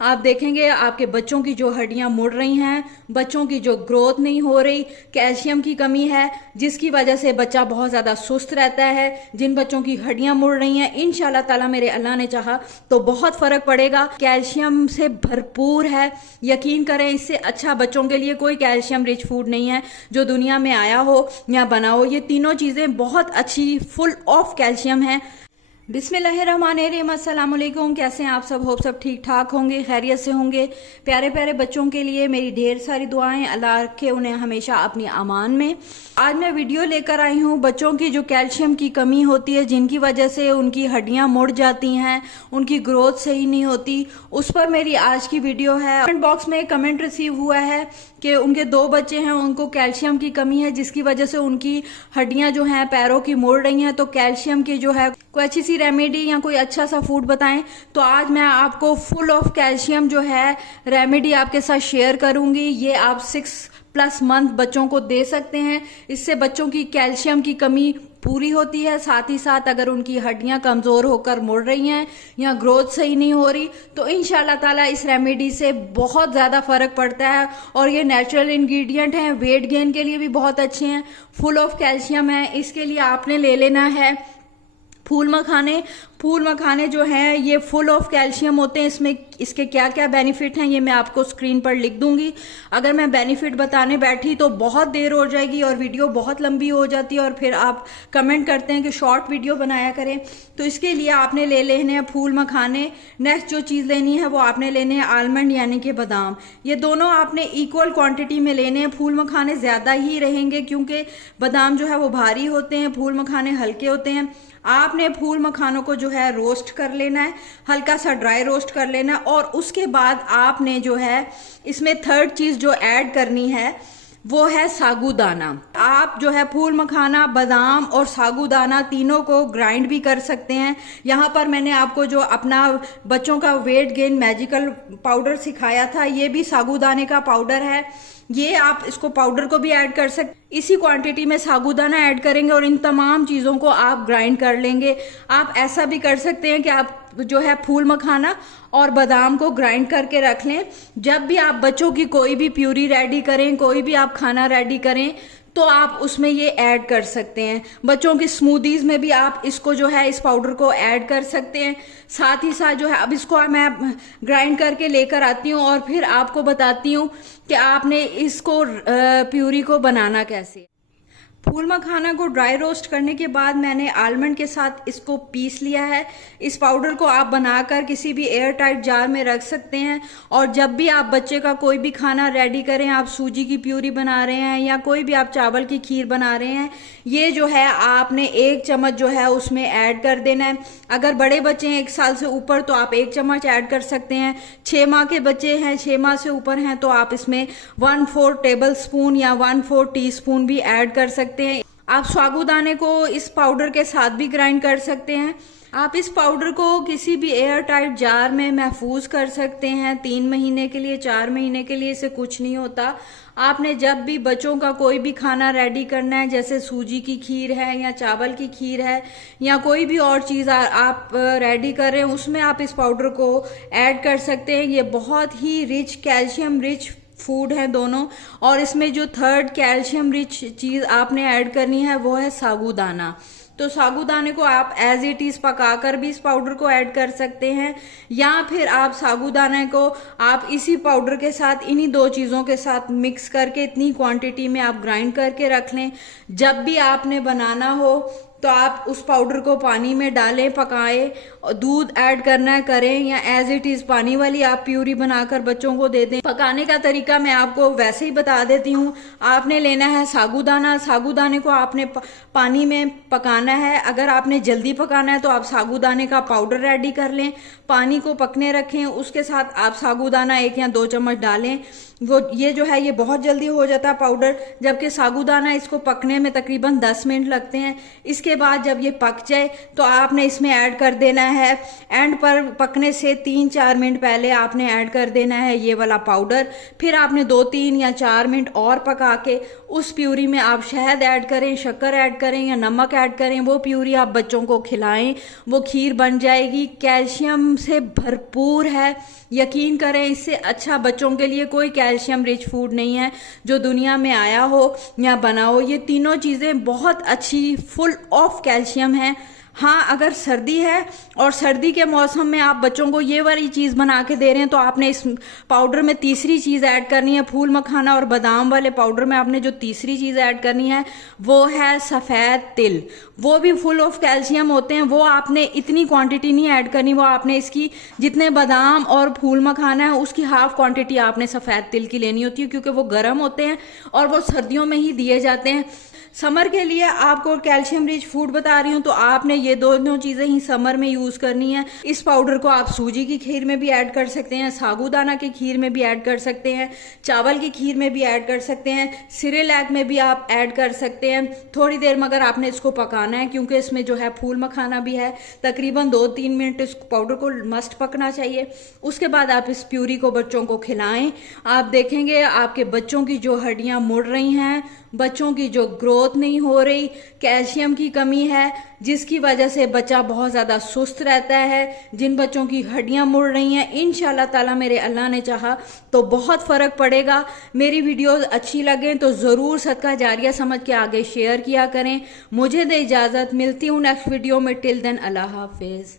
आप देखेंगे आपके बच्चों की जो हड्डियां मुड़ रही हैं, बच्चों की जो ग्रोथ नहीं हो रही, कैल्शियम की कमी है जिसकी वजह से बच्चा बहुत ज़्यादा सुस्त रहता है। जिन बच्चों की हड्डियां मुड़ रही हैं, इंशाल्लाह ताला मेरे अल्लाह ने चाहा तो बहुत फर्क पड़ेगा। कैल्शियम से भरपूर है, यकीन करें इससे अच्छा बच्चों के लिए कोई कैल्शियम रिच फूड नहीं है जो दुनिया में आया हो या बना हो। ये तीनों चीज़ें बहुत अच्छी फुल ऑफ कैल्शियम है। बिस्मिल्लाहिर्रहमानिर्रहीम, अस्सलाम वालेकुम। कैसे हैं आप सब? होप सब ठीक ठाक होंगे, खैरियत से होंगे। प्यारे प्यारे बच्चों के लिए मेरी ढेर सारी दुआएं, अल्लाह रखे उन्हें हमेशा अपनी अमान में। आज मैं वीडियो लेकर आई हूँ बच्चों की जो कैल्शियम की कमी होती है, जिनकी वजह से उनकी हड्डियाँ मुड़ जाती हैं, उनकी ग्रोथ सही नहीं होती, उस पर मेरी आज की वीडियो है। कमेंट बॉक्स में कमेंट रिसीव हुआ है कि उनके 2 बच्चे हैं, उनको कैल्शियम की कमी है जिसकी वजह से उनकी हड्डियां जो हैं पैरों की मुड़ रही हैं। तो कैल्शियम की जो है कोई अच्छी सी रेमेडी या कोई अच्छा सा फूड बताएं। तो आज मैं आपको फुल ऑफ कैल्शियम जो है रेमेडी आपके साथ शेयर करूंगी। ये आप 6+ मंथ बच्चों को दे सकते हैं। इससे बच्चों की कैल्शियम की कमी पूरी होती है। साथ ही साथ अगर उनकी हड्डियां कमजोर होकर मुड़ रही हैं या ग्रोथ सही नहीं हो रही तो इंशाल्लाह ताला इस रेमेडी से बहुत ज़्यादा फर्क पड़ता है। और ये नेचुरल इंग्रेडिएंट हैं, वेट गेन के लिए भी बहुत अच्छे हैं, फुल ऑफ कैल्शियम है। इसके लिए आपने ले लेना है फूल मखाने। फूल मखाने जो हैं ये फुल ऑफ कैल्शियम होते हैं। इसमें इसके क्या क्या बेनिफिट हैं ये मैं आपको स्क्रीन पर लिख दूंगी। अगर मैं बेनिफिट बताने बैठी तो बहुत देर हो जाएगी और वीडियो बहुत लंबी हो जाती है और फिर आप कमेंट करते हैं कि शॉर्ट वीडियो बनाया करें। तो इसके लिए आपने ले लेने हैं फूल मखाने। नेक्स्ट जो चीज़ लेनी है वो आपने लेने हैं आलमंड यानी कि बादाम। ये दोनों आपने इक्वल क्वांटिटी में लेने हैं। फूल मखाने ज़्यादा ही रहेंगे क्योंकि बादाम जो है वो भारी होते हैं, फूल मखाने हल्के होते हैं। आपने फूल मखानों को जो है रोस्ट कर लेना है, हल्का सा ड्राई रोस्ट कर लेना है। और उसके बाद आपने जो है इसमें थर्ड चीज जो ऐड करनी है वो है साबूदाना। आप जो है फूल मखाना, बादाम और साबूदाना तीनों को ग्राइंड भी कर सकते हैं। यहाँ पर मैंने आपको जो अपना बच्चों का वेट गेन मैजिकल पाउडर सिखाया था, ये भी साबूदाने का पाउडर है। ये आप इसको पाउडर को भी ऐड कर सकते, इसी क्वांटिटी में साबूदाना ऐड करेंगे और इन तमाम चीज़ों को आप ग्राइंड कर लेंगे। आप ऐसा भी कर सकते हैं कि आप जो है फूल मखाना और बादाम को ग्राइंड करके रख लें। जब भी आप बच्चों की कोई भी प्यूरी रेडी करें, कोई भी आप खाना रेडी करें तो आप उसमें ये ऐड कर सकते हैं। बच्चों की स्मूदीज में भी आप इसको जो है इस पाउडर को ऐड कर सकते हैं। साथ ही साथ जो है अब इसको मैं ग्राइंड करके लेकर आती हूँ और फिर आपको बताती हूँ कि आपने इसको प्यूरी को बनाना कैसे। फूल मखाना को ड्राई रोस्ट करने के बाद मैंने आलमंड के साथ इसको पीस लिया है। इस पाउडर को आप बनाकर किसी भी एयर टाइट जार में रख सकते हैं। और जब भी आप बच्चे का कोई भी खाना रेडी करें, आप सूजी की प्यूरी बना रहे हैं या कोई भी आप चावल की खीर बना रहे हैं, ये जो है आपने 1 चम्मच जो है उसमें ऐड कर देना है। अगर बड़े बच्चे हैं 1 साल से ऊपर तो आप 1 चम्मच ऐड कर सकते हैं। 6 माह के बच्चे हैं, 6 माह से ऊपर हैं तो आप इसमें 1/4 टेबल स्पून या 1/4 टीस्पून भी ऐड कर सकते हैं। आप साबूदाने को इस पाउडर के साथ भी ग्राइंड कर सकते हैं। आप इस पाउडर को किसी भी एयर टाइट जार में महफूज कर सकते हैं 3 महीने के लिए, 4 महीने के लिए, इससे कुछ नहीं होता। आपने जब भी बच्चों का कोई भी खाना रेडी करना है, जैसे सूजी की खीर है या चावल की खीर है या कोई भी और चीज़ आप रेडी कर रहे हैं, उसमें आप इस पाउडर को ऐड कर सकते हैं। ये बहुत ही रिच, कैल्शियम रिच फूड है दोनों। और इसमें जो थर्ड कैल्शियम रिच चीज़ आपने ऐड करनी है वो है साबूदाना। तो साबूदाने को आप एज इट इज़ पकाकर भी इस पाउडर को ऐड कर सकते हैं या फिर आप साबूदाने को आप इसी पाउडर के साथ, इन्हीं 2 चीज़ों के साथ मिक्स करके इतनी क्वांटिटी में आप ग्राइंड करके रख लें। जब भी आपने बनाना हो तो आप उस पाउडर को पानी में डालें, पकाएं, दूध ऐड करना है करें या एज इट इज़ पानी वाली आप प्यूरी बनाकर बच्चों को दे दें। पकाने का तरीका मैं आपको वैसे ही बता देती हूँ। आपने लेना है साबूदाना। साबूदाने को आपने पानी में पकाना है। अगर आपने जल्दी पकाना है तो आप साबूदाने का पाउडर रेडी कर लें, पानी को पकने रखें, उसके साथ आप साबूदाना 1 या 2 चम्मच डालें। वो ये जो है ये बहुत जल्दी हो जाता है पाउडर, जबकि साबूदाना इसको पकने में तकरीबन 10 मिनट लगते हैं। इसके बाद जब ये पक जाए तो आपने इसमें ऐड कर देना है। एंड पर पकने से 3-4 मिनट पहले आपने ऐड कर देना है ये वाला पाउडर। फिर आपने 2-3 या 4 मिनट और पका के उस प्यूरी में आप शहद ऐड करें, शक्कर ऐड करें या नमक ऐड करें, वो प्यूरी आप बच्चों को खिलाएं, वो खीर बन जाएगी। कैल्शियम से भरपूर है, यकीन करें इससे अच्छा बच्चों के लिए कोई कैल्शियम रिच फूड नहीं है जो दुनिया में आया हो या बना हो। ये तीनों चीज़ें बहुत अच्छी फुल ऑफ कैल्शियम है। हाँ, अगर सर्दी है और सर्दी के मौसम में आप बच्चों को ये वाली चीज़ बना के दे रहे हैं तो आपने इस पाउडर में तीसरी चीज़ ऐड करनी है। फूल मखाना और बादाम वाले पाउडर में आपने जो तीसरी चीज़ ऐड करनी है वो है सफ़ेद तिल। वो भी फुल ऑफ कैल्शियम होते हैं। वो आपने इतनी क्वांटिटी नहीं ऐड करनी, वो आपने इसकी जितने बादाम और फूल मखाना है उसकी हाफ क्वांटिटी आपने सफ़ेद तिल की लेनी होती है, क्योंकि वो गर्म होते हैं और वो सर्दियों में ही दिए जाते हैं। समर के लिए आपको कैल्शियम रिच फूड बता रही हूँ तो आपने ये दोनों चीज़ें ही समर में यूज़ करनी है। इस पाउडर को आप सूजी की खीर में भी ऐड कर सकते हैं, साबूदाना की खीर में भी ऐड कर सकते हैं, चावल की खीर में भी ऐड कर सकते हैं, सिरेलैक में भी आप ऐड कर सकते हैं। थोड़ी देर मगर आपने इसको पकाना है क्योंकि इसमें जो है फूल मखाना भी है। तकरीबन 2-3 मिनट इस पाउडर को मस्ट पकना चाहिए। उसके बाद आप इस प्यूरी को बच्चों को खिलाएं। आप देखेंगे आपके बच्चों की जो हड्डियाँ मुड़ रही हैं, बच्चों की जो ग्रोथ नहीं हो रही, कैल्शियम की कमी है जिसकी वजह से बच्चा बहुत ज़्यादा सुस्त रहता है, जिन बच्चों की हड्डियां मुड़ रही हैं, इंशाल्लाह ताला मेरे अल्लाह ने चाहा तो बहुत फ़र्क पड़ेगा। मेरी वीडियोस अच्छी लगें तो ज़रूर सदका जारिया समझ के आगे शेयर किया करें। मुझे दे इजाज़त, मिलती हूँ नेक्स्ट वीडियो में। टिल देन अल्लाह हाफिज़।